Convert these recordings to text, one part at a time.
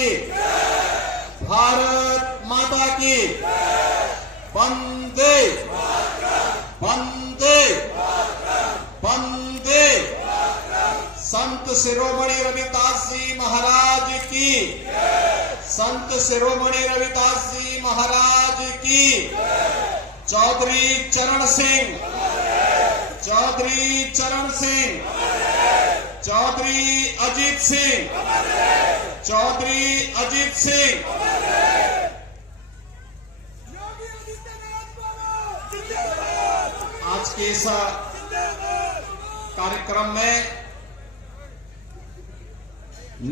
की, भारत माता की, वंदे वंदे वंदे। संत शिरोमणि रविदास जी महाराज की, संत शिरोमणि रविदास जी महाराज की। चौधरी चरण सिंह, चौधरी चरण सिंह, चौधरी अजीत सिंह, चौधरी अजीत सिंह। आज के इस कार्यक्रम में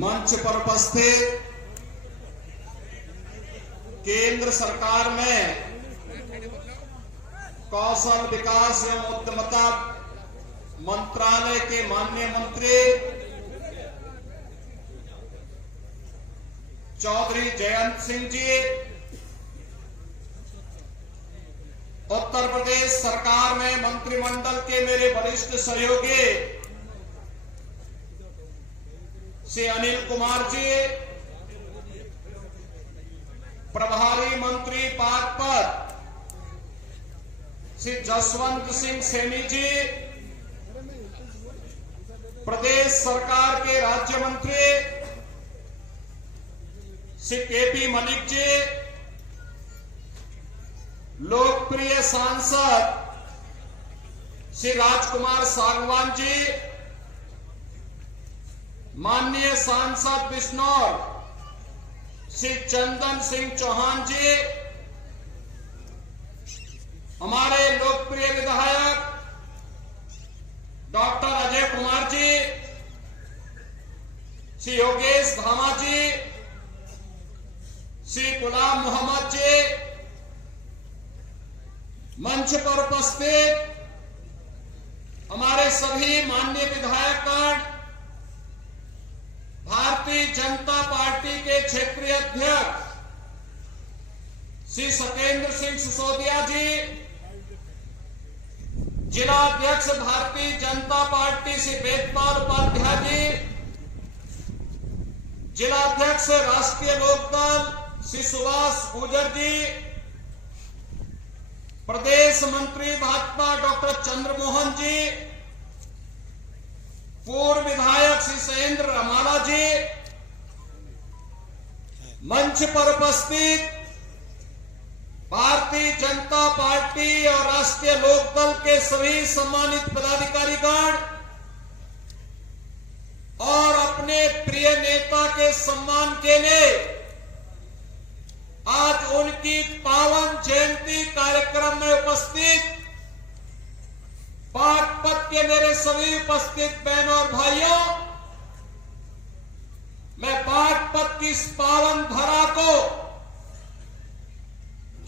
मंच पर उपस्थित केंद्र सरकार में कौशल विकास एवं उद्यमिता मंत्रालय के माननीय मंत्री चौधरी जयंत सिंह जी, उत्तर प्रदेश सरकार में मंत्रिमंडल के मेरे वरिष्ठ सहयोगी श्री अनिल कुमार जी, प्रभारी मंत्री बागपत श्री जसवंत सिंह सैनी जी, प्रदेश सरकार के राज्य मंत्री श्री केपी मलिक जी, लोकप्रिय सांसद श्री राजकुमार सांगवान जी, माननीय सांसद बिश्नौर श्री चंदन सिंह चौहान जी, हमारे लोकप्रिय विधायक डॉक्टर अजय कुमार जी, श्री योगेश धामा जी, श्री गुलाम मोहम्मद जी, मंच पर उपस्थित हमारे सभी माननीय विधायकगण, भारतीय जनता पार्टी के क्षेत्रीय अध्यक्ष श्री सत्येंद्र सिंह सिसोदिया जी, जिला अध्यक्ष भारतीय जनता पार्टी श्री वेदपाल उपाध्याय जी, जिला अध्यक्ष राष्ट्रीय लोकदल श्री सुभाष गुर्जर जी, प्रदेश मंत्री भाजपा डॉक्टर चंद्रमोहन जी, पूर्व विधायक श्री सहेंद्र रमाला जी, मंच पर उपस्थित भारतीय जनता पार्टी और राष्ट्रीय लोकदल के सभी सम्मानित पदाधिकारीगण और अपने प्रिय नेता के सम्मान के लिए आज उनकी पावन जयंती कार्यक्रम में उपस्थित बागपत के मेरे सभी उपस्थित बहनों और भाइयों, मैं बागपत की इस पावन धरा को,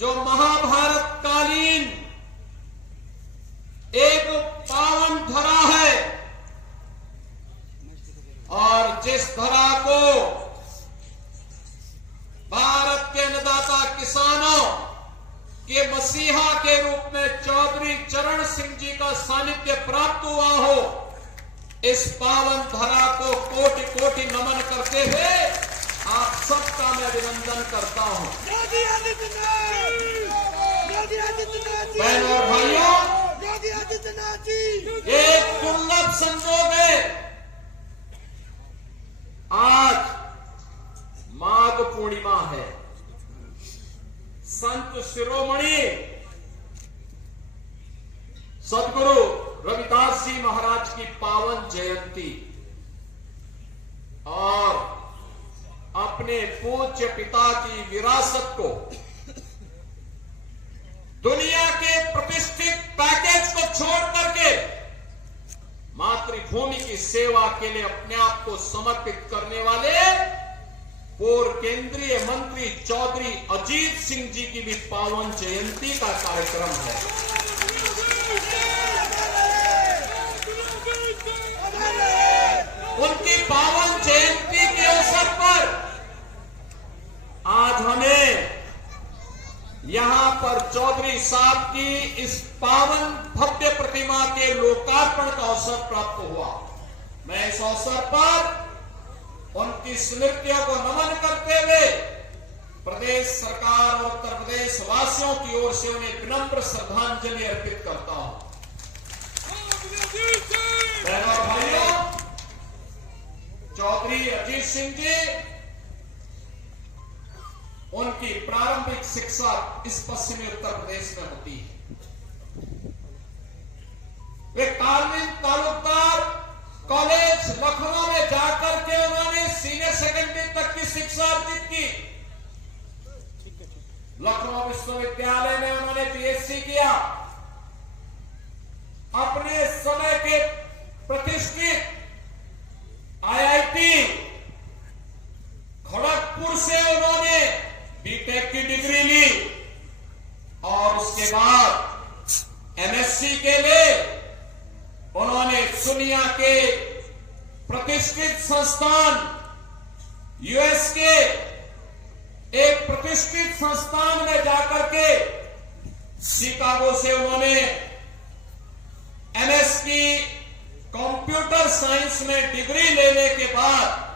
जो महाभारत कालीन एक पावन धरा है और जिस धरा को भारत के अन्नदाता किसानों के मसीहा के रूप में चौधरी चरण सिंह जी का सानिध्य प्राप्त हुआ हो, इस पावन धरा को कोटि कोटि नमन करते हुए आप सबका मैं अभिनंदन करता हूं। बहनों और भाइयों, एक दुर्लभ संजोग है, आज माघ पूर्णिमा है, संत शिरोमणि सदगुरु रविदास जी महाराज की पावन जयंती और अपने पूज्य पिता की विरासत को, दुनिया के प्रतिष्ठित पैकेज को छोड़ करके मातृभूमि की सेवा के लिए अपने आप को समर्पित करने वाले पूर्व केंद्रीय मंत्री चौधरी अजीत सिंह जी की भी पावन जयंती का कार्यक्रम है। उनकी पावन जयंती के अवसर पर आज हमें यहां पर चौधरी साहब की इस पावन भव्य प्रतिमा के लोकार्पण का अवसर प्राप्त हुआ। मैं इस अवसर पर उनकी स्मृतियों को नमन करते हुए प्रदेश सरकार और उत्तर प्रदेश वासियों की ओर से उन्हें विनम्र श्रद्धांजलि अर्पित करता हूं। बहनों और भाइयों, चौधरी अजीत सिंह जी, उनकी प्रारंभिक शिक्षा इस पश्चिमी उत्तर प्रदेश में होती है। वे कानून तालुकदार कॉलेज लखनऊ में जाकर के उन्होंने सीनियर सेकेंडरी तक की शिक्षा अर्जित की। लखनऊ विश्वविद्यालय में उन्होंने पीएचडी किया। अपने समय के प्रतिष्ठित आईआईटी खड़गपुर से उन्होंने बीटेक की डिग्री ली और उसके बाद एमएससी के लिए उन्होंने दुनिया के प्रतिष्ठित संस्थान यूएस के एक प्रतिष्ठित संस्थान में जाकर के शिकागो से उन्होंने एमएस की कंप्यूटर साइंस में डिग्री लेने के बाद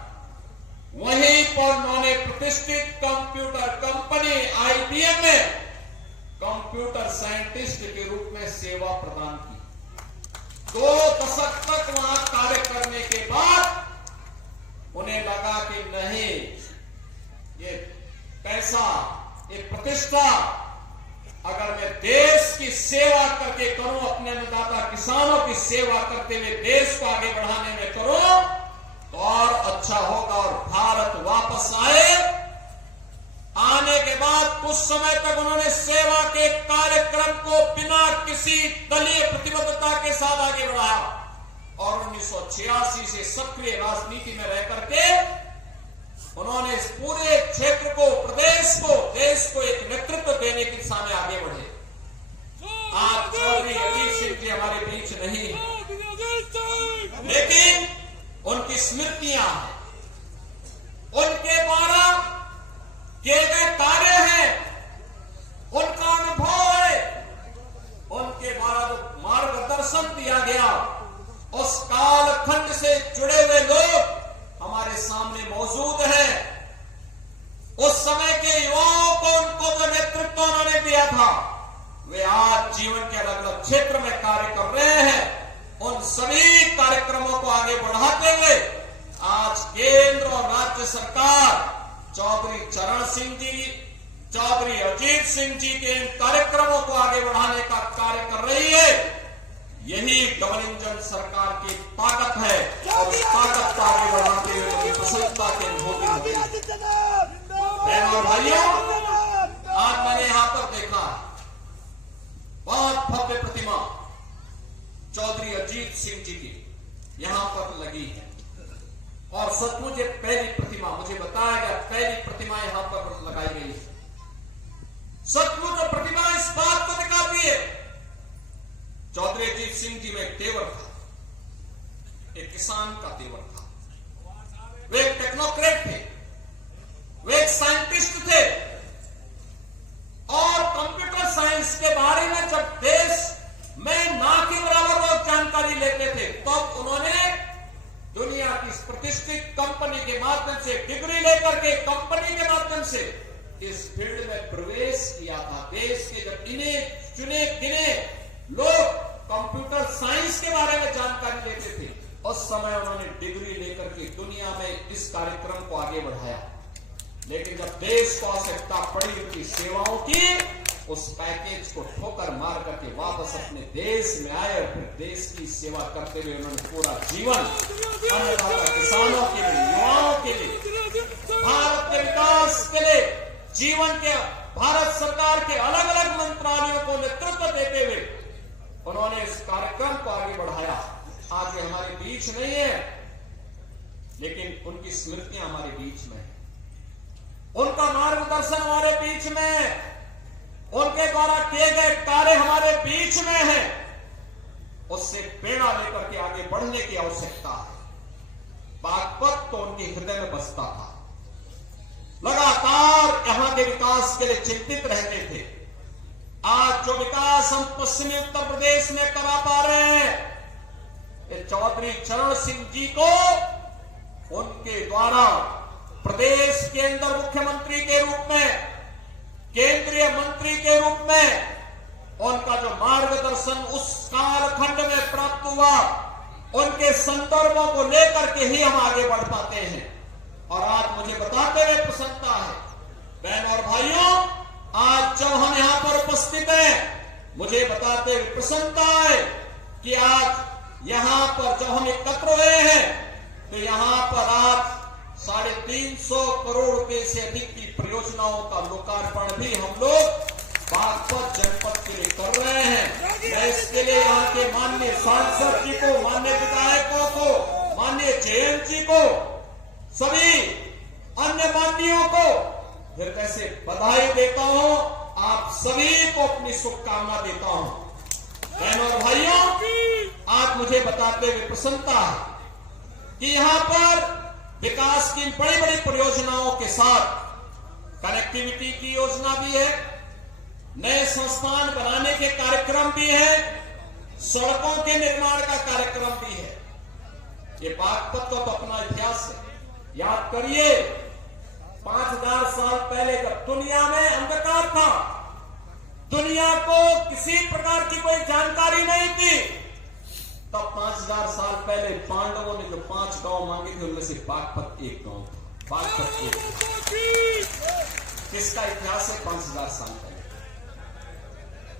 वहीं पर उन्होंने प्रतिष्ठित कंप्यूटर कंपनी आईबीएम में कंप्यूटर साइंटिस्ट के रूप में सेवा प्रदान की। 2 दशक तक वहां कार्य करने के बाद उन्हें लगा कि नहीं, ये पैसा, ये प्रतिष्ठा अगर मैं देश की सेवा करके करूं, अपने अन्नदाता किसानों की सेवा करते हुए देश को आगे बढ़ाने में करूं तो और अच्छा होगा। और भारत वापस आने के बाद कुछ समय तक उन्होंने सेवा के कार्यक्रम को बिना किसी दलीय प्रतिबद्धता के साथ आगे बढ़ाया और 1986 से सक्रिय राजनीति में रह करके उन्होंने इस पूरे क्षेत्र को, प्रदेश को, देश को एक नेतृत्व देने की दिशा में आगे बढ़े। आज चौधरी अजीत सिंह जी हमारे बीच नहीं है, लेकिन उनकी स्मृतियां हैं, उनके द्वारा किए गए कार्य हैं, उनका अनुभव है, उनके द्वारा जो मार्गदर्शन दिया गया, उस कालखंड से जुड़े हुए लोग हमारे सामने मौजूद हैं। उस समय के युवाओं को, उनको जो नेतृत्व उन्होंने दिया था, वे आज जीवन के अलग अलग क्षेत्र में कार्य कर रहे हैं। उन सभी कार्यक्रमों को आगे बढ़ाते हुए आज केंद्र और राज्य सरकार चौधरी चरण सिंह जी, चौधरी अजीत सिंह जी के इन कार्यक्रमों को आगे बढ़ाने का कार्य कर रही है। यही डबल इंजन सरकार की ताकत है और इस ताकत को आगे बढ़ाते हुए उनकी प्रसन्नता की अनुभूति होती है। बहनों और भाइयों, आज मैंने यहां पर देखा बहुत भव्य प्रतिमा चौधरी अजीत सिंह जी की यहां पर लगी है और सचमुच ये पहली प्रतिमा, मुझे बताया गया पहली प्रतिमा यहां पर लगाई गई है। सचमुच जो प्रतिमा इस बात को दिखाती है, चौधरी अजीत सिंह जी में एक तेवर था, एक किसान का तेवर था। वे एक टेक्नोक्रेट थे, वे एक साइंटिस्ट थे और कंप्यूटर साइंस के बारे में जब देश में ना के बराबर लोग जानकारी लेते थे, तब उन्होंने दुनिया की प्रतिष्ठित कंपनी के माध्यम से डिग्री लेकर के कंपनी के माध्यम से इस फील्ड में प्रवेश किया था। देश के जब इन्हें चुने गिने लोग कंप्यूटर साइंस के बारे में जानकारी लेते थे, उस समय उन्होंने डिग्री लेकर के दुनिया में इस कार्यक्रम को आगे बढ़ाया। लेकिन जब देश को आवश्यकता पड़ी उनकी सेवाओं की, उस पैकेज को ठोकर मार करके वापस अपने देश में आए और फिर देश की सेवा करते हुए उन्होंने पूरा जीवन अन्नदाता किसानों के लिए, युवाओं के लिए, भारत के विकास के लिए जीवन के भारत सरकार के अलग अलग मंत्रालयों को नेतृत्व देते हुए उन्होंने इस कार्यक्रम को आगे बढ़ाया। आज वे हमारे बीच नहीं है, लेकिन उनकी स्मृतियां हमारे बीच में है, उनका मार्गदर्शन हमारे बीच में है, उनके द्वारा किए गए कार्य हमारे बीच में है। उससे प्रेरणा लेकर के आगे बढ़ने की आवश्यकता है। बागपत तो उनके हृदय में बसता था, लगातार यहां के विकास के लिए चिंतित रहते थे। आज जो विकास हम पश्चिमी उत्तर प्रदेश में करा पा रहे हैं, ये चौधरी चरण सिंह जी को उनके द्वारा प्रदेश के अंदर मुख्यमंत्री के रूप में, केंद्रीय मंत्री के रूप में उनका जो मार्गदर्शन उस कालखंड में प्राप्त हुआ, उनके संदर्भों को लेकर के ही हम आगे बढ़ पाते हैं। और आज मुझे बताते हुए प्रसन्नता है, बहनों और भाइयों, आज जब हम यहां पर उपस्थित हैं, मुझे बताते हुए प्रसन्नता है कि आज यहां पर जब हम एकत्र हुए हैं तो यहां पर आज 350 करोड़ रुपए से अधिक की परियोजनाओं का लोकार्पण भी हम लोग बागपत जनपद के लिए कर रहे हैं। मैं इसके लिए यहाँ के माननीय सांसद जी को, माननीय विधायकों को, माननीय जयंत जी को, सभी अन्य माननीयों को हृदय से बधाई देता हूँ। आप सभी को अपनी शुभकामना देता हूँ। बहनों और भाइयों, आज मुझे बताते हुए प्रसन्नता है कि यहाँ पर विकास की बड़ी बड़ी परियोजनाओं के साथ कनेक्टिविटी की योजना भी है, नए संस्थान बनाने के कार्यक्रम भी है, सड़कों के निर्माण का कार्यक्रम भी है। ये बागपत का तो अपना इतिहास है। याद करिए, 5000 साल पहले जब दुनिया में अंधकार था, दुनिया को किसी प्रकार की कोई जानकारी नहीं थी, तब 5000 साल पहले पांडवों ने जो 5 गांव मांगे थे, उनमें से बागपत एक गांव था। बागपत एक, किसका इतिहास है? 5000 साल पहले।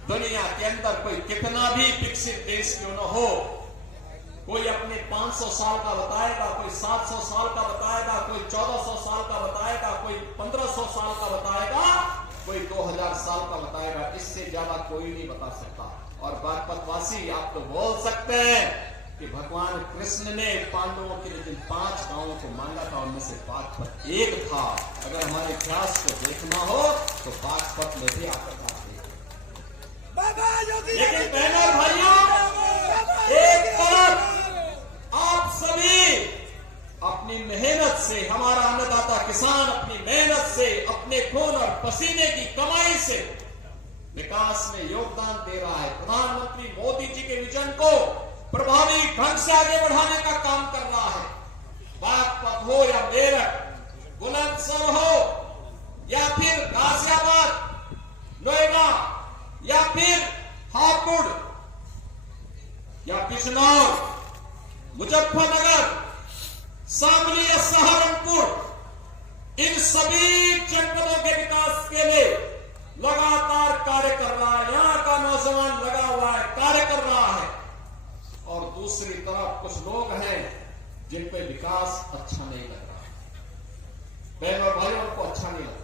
दुनिया के अंदर कोई कितना भी विकसित देश क्यों न हो, कोई अपने 500 साल का बताएगा, कोई 700 साल का बताएगा, कोई 1400 साल का बताएगा, कोई 1500 साल का बताएगा, कोई 2000 साल का बताएगा। इससे ज्यादा कोई नहीं बता सकता। और बागपतवासी आप तो बोल सकते हैं कि भगवान कृष्ण ने पांडवों के लिए जिन 5 गांवों को मांगा था, उनमें से बागपत एक था। अगर हमारे इतिहास को देखना हो तो बागपत में भी आकर लेकिन बहनों और भाइयों, एक तरफ आप सभी अपनी मेहनत से, हमारा अन्नदाता किसान अपनी मेहनत से, अपने खून और पसीने की कमाई से विकास में योगदान दे रहा है। प्रधानमंत्री मोदी जी के विजन को प्रभावी ढंग से आगे बढ़ाने का काम कर रहा है। बागपत हो या मेरठ, बुलंदशहर हो या फिर गाजियाबाद, नोएडा या फिर हापुड़ या बिजनौर, मुजफ्फरनगर, शामली या सहारनपुर, इन सभी जनपदों के विकास के लिए लगातार कार्य कर रहा है। यहां का नौजवान लगा हुआ है, कार्य कर रहा है। और दूसरी तरफ कुछ लोग हैं जिन पे विकास अच्छा नहीं लग रहा। बहनों और भाइयों, उनको अच्छा नहीं लगता।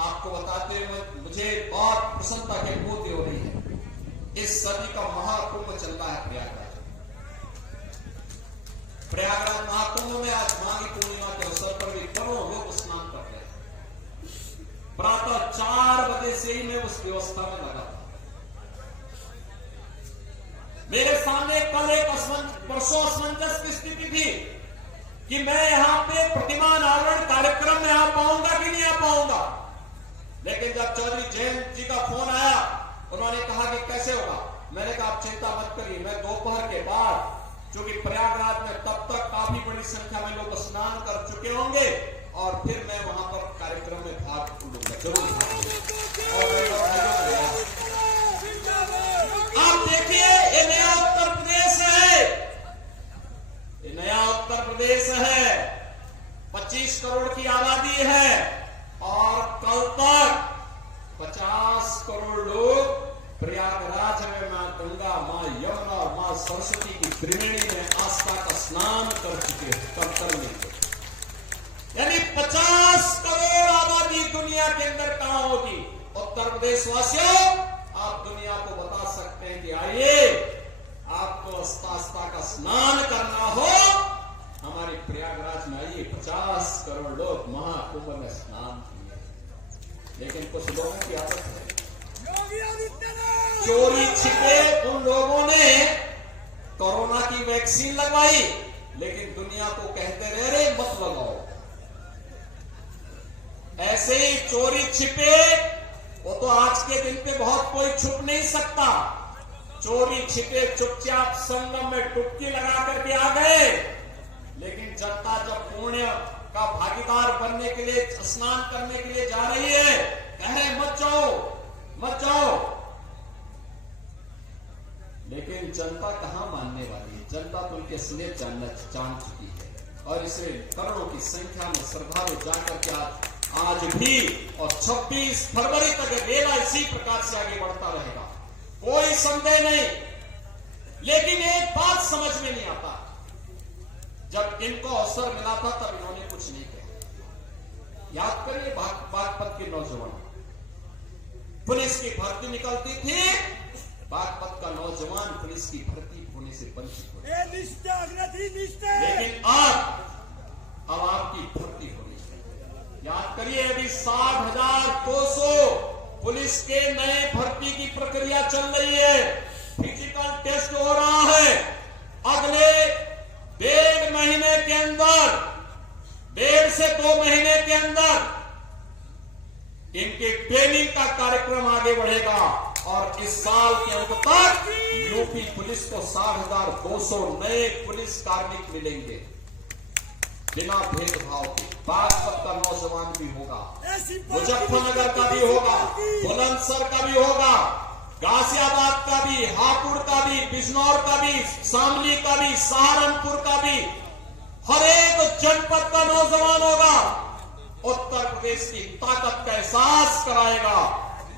आपको बताते हुए मुझे बहुत प्रसन्नता की अनुभूति हो रही है। इस सदी का महाकुंभ चल रहा है प्रयागराज। प्रयागराज महाकुंभ में आज माघी पूर्णिमा के अवसर पर भी करोड़ों लोग स्नान कर रहे हैं। प्रातः 4 बजे से ही मैं उस व्यवस्था में लगा था। मेरे सामने कल एक परसों असमंजस की स्थिति थी कि मैं यहां पे प्रतिमा अनावरण कार्यक्रम में आ पाऊंगा कि नहीं आ पाऊंगा। लेकिन जब चौधरी जयंत जी का फोन आया, उन्होंने कहा कि कैसे होगा। मैंने कहा आप चिंता मत करिए, मैं दोपहर के बाद, जो कि प्रयागराज में तब तक काफी बड़ी संख्या में लोग स्नान कर चुके होंगे, और फिर मैं वहां पर कार्यक्रम में भाग लूंगा जरूर। आप देखिए, ये नया उत्तर प्रदेश है, ये नया उत्तर प्रदेश है। 25 करोड़ की आबादी है और कल तक 50 करोड़ लोग प्रयागराज में मां गंगा, मां यमुना और मां सरस्वती की त्रिवेणी में आस्था का स्नान कर चुके हैं। यानी 50 करोड़ आबादी दुनिया के अंदर कहां होगी। उत्तर प्रदेश वासियों, आप दुनिया को बता सकते हैं कि आइए, आपको आस्था का स्नान करना हो, हमारे प्रयागराज में आइए। 50 करोड़ लोग महाकुंभ में स्नान किए। लेकिन कुछ लोगों की आदत है, चोरी छिपे उन लोगों ने कोरोना की वैक्सीन लगवाई, लेकिन दुनिया को कहते रहे मत लगाओ। ऐसे ही चोरी छिपे, वो तो आज के दिन पे बहुत कोई छुप नहीं सकता। चोरी छिपे चुपचाप संगम में डुबकी लगा करके आ गए, लेकिन का भागीदार बनने के लिए, स्नान करने के लिए जा रही है। कह रहे मत जाओ, मत जाओ। लेकिन जनता कहां मानने वाली है? जनता तो उनके स्नेह जान चुकी है और इसे करोड़ों की संख्या में श्रद्धालु जाकर के आज भी और 26 फरवरी तक मेला इसी प्रकार से आगे बढ़ता रहेगा, कोई संदेह नहीं। लेकिन एक बात समझ में नहीं आता, जब इनको अवसर मिला था तब इन्होंने कुछ नहीं किया। याद करिए बागपत के नौजवान, पुलिस की भर्ती निकलती थी, बागपत का नौजवान पुलिस की भर्ती होने से वंचित हो गया। लेकिन अब आपकी भर्ती हो रही है। याद करिए अभी 60,200 पुलिस के नए भर्ती की प्रक्रिया चल रही है, फिजिकल टेस्ट हो रहा है। अगले 1.5 महीने के अंदर, 1.5 से 2 महीने के अंदर इनके ट्रेनिंग का कार्यक्रम आगे बढ़ेगा और इस साल के अंत तक यूपी पुलिस को 60,200 नए पुलिस कार्मिक मिलेंगे बिना भेदभाव के। बागपत का नौजवान भी होगा, मुजफ्फरनगर का भी होगा, बुलंदशहर का भी होगा, गाजियाबाद का भी, हापुड़ का भी, बिजनौर का भी, शामली का भी, सहारनपुर का भी, हर एक जनपद का नौजवान होगा। उत्तर प्रदेश की ताकत का एहसास कराएगा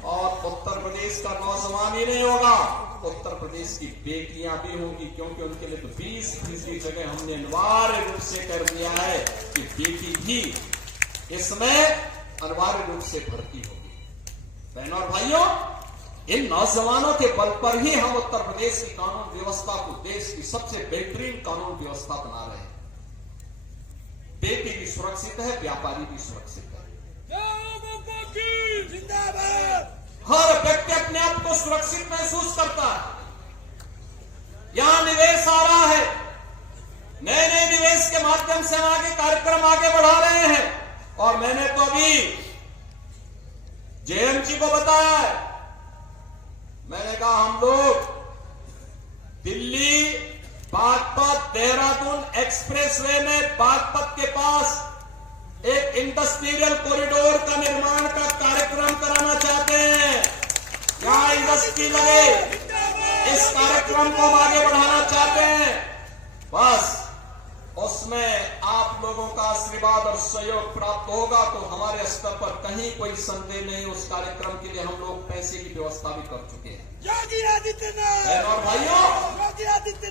और उत्तर प्रदेश का नौजवान ही नहीं होगा, उत्तर प्रदेश की बेटियां भी होंगी, क्योंकि उनके लिए तो 20% जगह हमने अनिवार्य रूप से कर दिया है कि बेटी भी इसमें अनिवार्य रूप से भर्ती होगी। बहनों और भाइयों, इन नौजवानों के बल पर ही हम उत्तर प्रदेश की कानून व्यवस्था को देश की सबसे बेहतरीन कानून व्यवस्था बना रहे हैं। बेटी भी सुरक्षित है, व्यापारी भी सुरक्षित है, हर व्यक्ति अपने आप को सुरक्षित महसूस करता है। यहां निवेश आ रहा है, नए नए निवेश के माध्यम से हम आगे कार्यक्रम आगे बढ़ा रहे हैं। और मैंने तो अभी जेएमजी को बताया है, मैंने कहा हम लोग दिल्ली बागपत देहरादून एक्सप्रेसवे में बागपत के पास एक इंडस्ट्रियल कॉरिडोर का निर्माण का कार्यक्रम कराना चाहते हैं। यहां इंडस्ट्री लगे, इस कार्यक्रम को आगे बढ़ाना चाहते हैं। बस उसमें आप लोगों का आशीर्वाद और सहयोग प्राप्त होगा तो हमारे स्तर पर कहीं कोई संदेह नहीं, उस कार्यक्रम के लिए हम लोग पैसे की व्यवस्था भी कर चुके हैं। योगी आदित्यनाथ और भाइयों,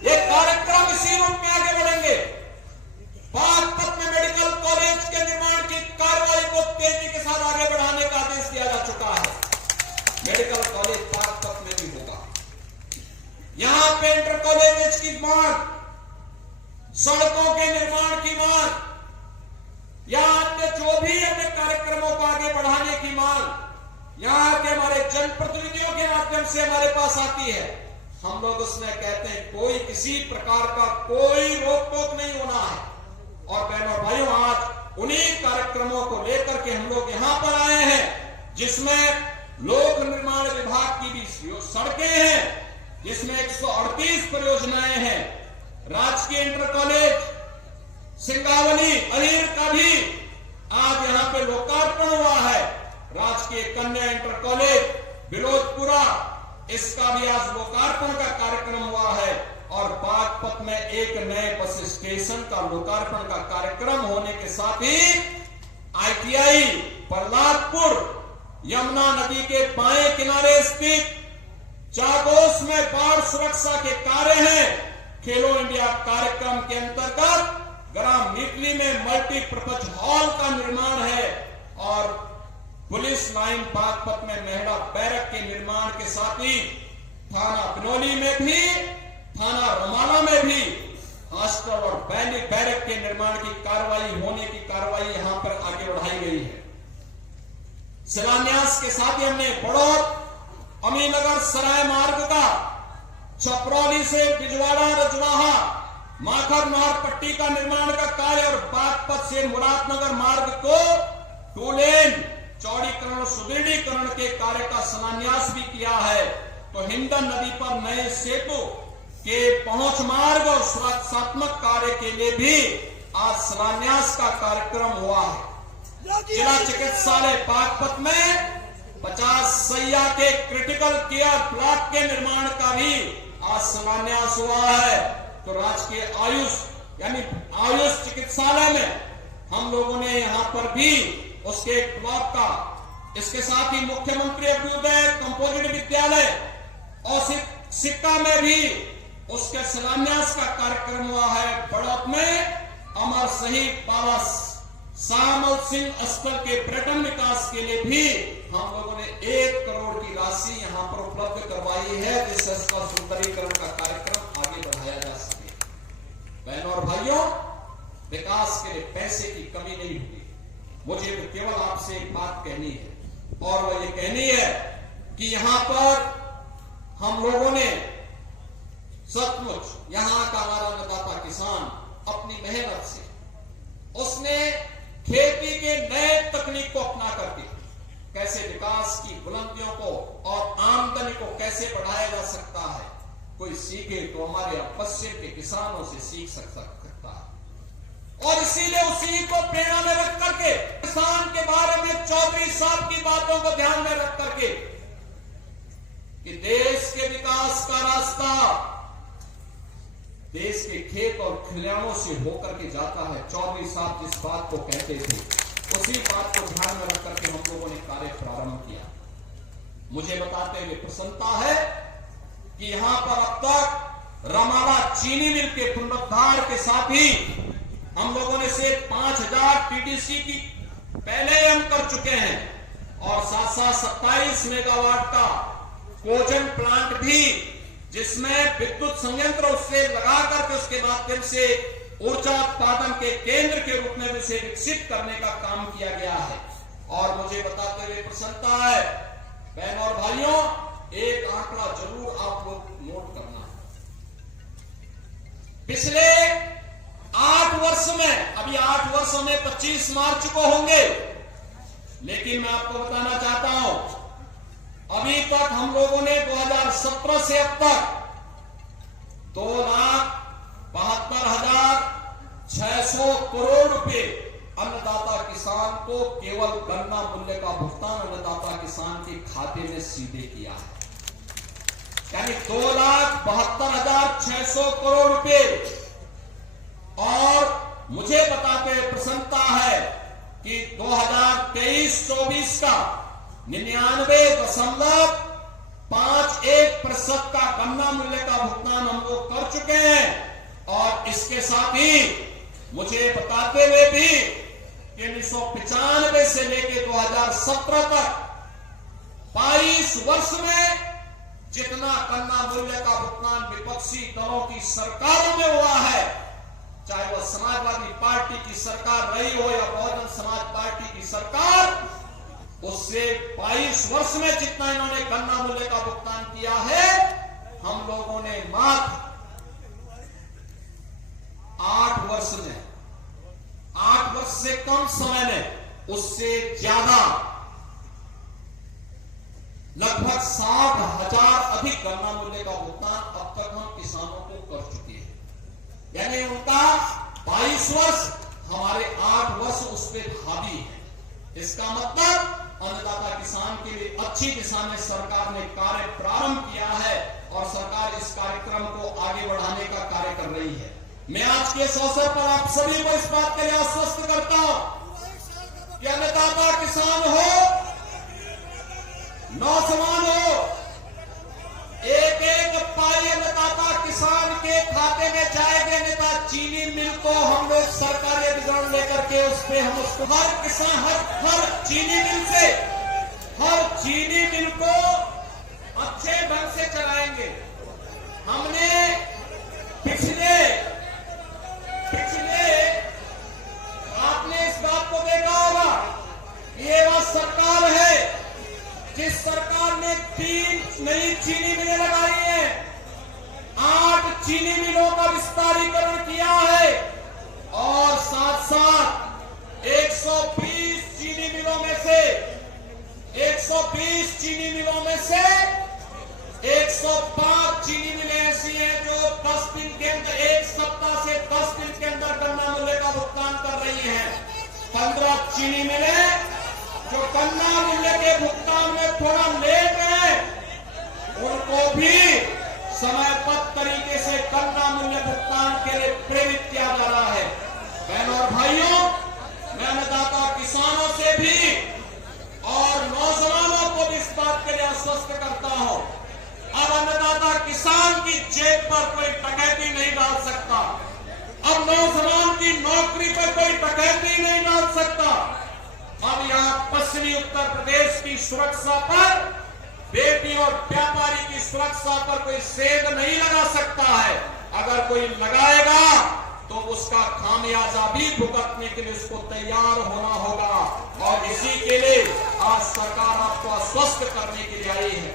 ये कार्यक्रम इसी रूप में आगे बढ़ेंगे। बागपत में मेडिकल कॉलेज के निर्माण की कार्रवाई को तेजी के साथ आगे बढ़ाने का आदेश दिया जा चुका है। मेडिकल कॉलेज बागपत में भी होगा। यहां पे इंटर कॉलेज की मांग, सड़कों के निर्माण की मांग, यहां अन्य जो भी अन्य कार्यक्रमों को आगे बढ़ाने की मांग यहां के हमारे जनप्रतिनिधियों के माध्यम से हमारे पास आती है। हम लोग उसमें कहते हैं कोई किसी प्रकार का कोई रोक टोक नहीं होना है। और बहनों भाइयों, आज उन्हीं कार्यक्रमों को लेकर के हम लोग यहां पर आए हैं जिसमें लोक निर्माण विभाग की भी सड़कें हैं, जिसमें 138 परियोजनाएं हैं। राजकीय इंटर कॉलेज सिंगावली अलीर का भी आज यहां पे लोकार्पण हुआ है। राजकीय कन्या इंटर कॉलेज बिलोचपुरा, इसका भी आज लोकार्पण का कार्यक्रम हुआ है। और बागपत में एक नए बस स्टेशन का लोकार्पण का कार्यक्रम होने के साथ ही आईटीआई प्रहलादपुर यमुना नदी के बाएं किनारे स्थित चागोस में बाढ़ सुरक्षा के कार्य हैं। खेलो इंडिया कार्यक्रम के अंतर्गत ग्राम मीटली में मल्टीपर्पज हॉल का निर्माण है और पुलिस लाइन बागपत में महिला बैरक के निर्माण के साथ ही थाना बिनौली में भी, थाना रमाला में भी हॉस्टल और बैरक के निर्माण की कार्रवाई होने की कार्रवाई यहां पर आगे बढ़ाई गई है। शिलान्यास के साथ ही हमने बड़ौद अमीनगर सराय मार्ग का छपरौली से बिजवाड़ा रजवाहा माखर नहर पट्टी का निर्माण का कार्य और बागपत से मुरादनगर मार्ग को 2 लेन चौड़ीकरण और सुदृढ़ीकरण के कार्य का शिलान्यास भी किया है। तो हिंडन नदी पर नए सेतु के पहुंच मार्ग और सुरक्षात्मक कार्य के लिए भी आज शिलान्यास का कार्यक्रम हुआ है। जिला चिकित्सालय बागपत में 50 सैया के क्रिटिकल केयर ब्लॉक के निर्माण का भी आज शिलान्यास हुआ है। तो राजकीय आयुष यानी आयुष चिकित्सालय में हम लोगों ने यहां पर भी उसके एक ब्लॉक का, इसके साथ ही मुख्यमंत्री अभ्युदय कंपोजिट विद्यालय और सिक्का में भी उसके शिलान्यास का कार्यक्रम हुआ है। बड़ौत में अमर शहीद बाबा श्यामल सिंह स्थल के पर्यटन विकास के लिए भी हम लोगों ने 1 करोड़ की राशि यहां पर उपलब्ध करवाई है, जिससे इसका सुंदरीकरण का कार्यक्रम आगे बढ़ाया जा सके। बहनों और भाइयों, विकास के लिए पैसे की कमी नहीं होगी। मुझे तो केवल आपसे एक बात कहनी है, और वह ये कहनी है कि यहां पर हम लोगों ने सचमुच यहां का हमारा अन्नदाता किसान अपनी मेहनत से उसने खेती के नए तकनीक को अपना करके कैसे विकास की बुलंदियों को और आमदनी को कैसे बढ़ाया जा सकता है, कोई सीखे तो हमारे पश्चिम के किसानों से सीख सकता है। और इसीलिए उसी को प्रेरणा में रख करके किसान के बारे में चौधरी साहब की बातों को ध्यान में रख करके कि देश के विकास का रास्ता देश के खेत और खलिहानों से होकर के जाता है। चौधरी साहब जिस बात को कहते थे उसी बात को ध्यान में रख करके हम लोगों ने कार्य प्रारंभ किया। मुझे बताते हुए प्रसन्नता है कि यहां पर अब तक रमाला चीनी मिल के पुनरुद्धार के साथ ही हम लोगों ने से 5000 टीडीसी की पहले हम कर चुके हैं, और साथ साथ 27 मेगावाट का कोजन प्लांट भी, जिसमें विद्युत संयंत्र उससे लगा करके उसके माध्यम से ऊर्जा उत्पादन के केंद्र के रूप में उसे विकसित करने का काम किया गया है। और मुझे बताते हुए प्रसन्नता है बहनों और भाइयों, एक आंकड़ा जरूर आप लोग नोट करना। पिछले 8 वर्ष में, अभी 8 वर्षों में 25 मार्च को होंगे, लेकिन मैं आपको बताना चाहता हूं अभी तक हम लोगों ने 2017 से अब तक 2,72,600 करोड़ रुपए अन्नदाता किसान को केवल गन्ना मूल्य का भुगतान अन्नदाता किसान के खाते में सीधे किया है, यानी 2,72,600 करोड़ रुपए। और मुझे बताते हुए प्रसन्नता है कि 2023-24 का 99.51% का गन्ना मूल्य का भुगतान हम लोग कर चुके हैं। और इसके साथ ही मुझे बताते हुए भी कि 1995 से लेकर 2017 तक 22 वर्ष में जितना गन्ना मूल्य का भुगतान विपक्षी दलों की सरकारों में हुआ है, चाहे वह समाजवादी पार्टी की सरकार रही हो या बहुजन समाज पार्टी की सरकार, उससे 22 वर्ष में जितना इन्होंने गन्ना मूल्य का भुगतान किया है, हम लोगों ने मात्र 8 वर्ष में, 8 वर्ष से कम समय में उससे ज्यादा लगभग 60,000 अधिक गन्ना मूल्य का भुगतान अब तक हम किसानों को कर चुके हैं। यानी उनका 22 वर्ष, हमारे 8 वर्ष उस पर हावी है। इसका मतलब अन्नदाता किसान के लिए अच्छी दिशा में सरकार ने कार्य प्रारंभ किया है, और सरकार इस कार्यक्रम को आगे बढ़ाने का कार्य कर रही है। मैं आज के इस अवसर पर आप सभी को इस बात के लिए आश्वस्त करता हूं कि अन्नदाता किसान हो, नौजवान हो, एक एक पाई अन्नदाता किसान के खाते में जाएंगे। नेता चीनी मिल को हम लोग सरकारी अधिग्रहण लेकर के उस पे हम उसको हर किसान हर चीनी मिल को अच्छे ढंग से चलाएंगे। हमने पिछले आपने इस बात को देखा होगा, ये वह सरकार है जिस सरकार ने 3 नई चीनी मिलें लगाई हैं, 8 चीनी मिलों का विस्तारीकरण किया है, और साथ साथ 120 चीनी मिलों में से 105 चीनी मिलें ऐसी हैं जो 10 दिन के अंदर, 1 सप्ताह से 10 दिन के अंदर गन्ना मूल्य का चीनी मिले, जो गन्ना मूल्य के भुगतान में थोड़ा लेट है, उनको भी समयबद्ध तरीके से गन्ना मूल्य भुगतान के लिए प्रेरित किया जा रहा है। बहनों और भाइयों, मैं अन्नदाता किसानों से भी और नौजवानों को भी इस बात के लिए आश्वस्त करता हूं, अब अन्नदाता किसान की जेब पर कोई डकैती नहीं डाल सकता, अब नौजवान की नौकरी पर कोई डकैती नहीं डाल सकता। अब यहां पश्चिमी उत्तर प्रदेश की सुरक्षा पर, बेटी और व्यापारी की सुरक्षा पर कोई सेंध नहीं लगा सकता है। अगर कोई लगाएगा तो उसका खामियाजा भी भुगतने के लिए उसको तैयार होना होगा, और इसी के लिए आज सरकार आपको आश्वस्त करने के लिए आई है।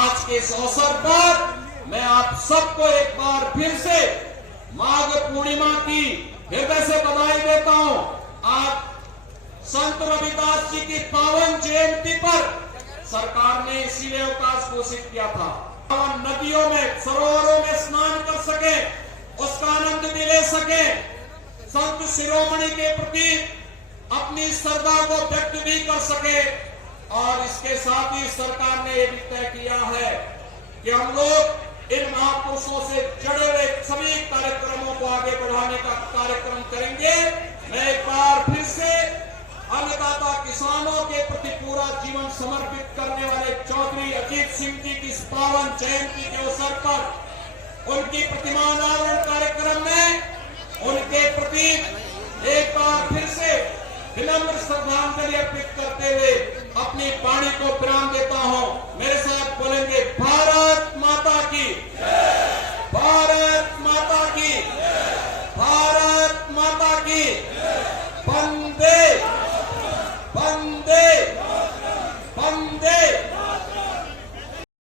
आज के इस अवसर पर मैं आप सबको एक बार फिर से माघ पूर्णिमा की हृदय से बधाई देता हूं। आज संत रविदास जी की पावन जयंती पर सरकार ने इसीलिए अवकाश घोषित किया था, नदियों में सरोवरों में स्नान कर सके, उसका आनंद भी ले सके, संत शिरोमणि के प्रति अपनी श्रद्धा को व्यक्त भी कर सके। और इसके साथ ही सरकार ने यह भी तय किया है कि हम लोग इन महापुरुषों से जुड़े हुए सभी कार्यक्रमों को आगे बढ़ाने का कार्यक्रम करेंगे। मैं एक बार फिर से अन्नदाता किसानों के प्रति पूरा जीवन समर्पित करने वाले चौधरी अजीत सिंह जी की इस पावन जयंती के अवसर पर उनकी प्रतिमा अनावरण कार्यक्रम में उनके प्रति एक बार फिर से विनम्र श्रद्धांजलि अर्पित करते हुए अपनी वाणी को विराम देता हूं। मेरे साथ बोलेंगे भारत माता की, भारत माता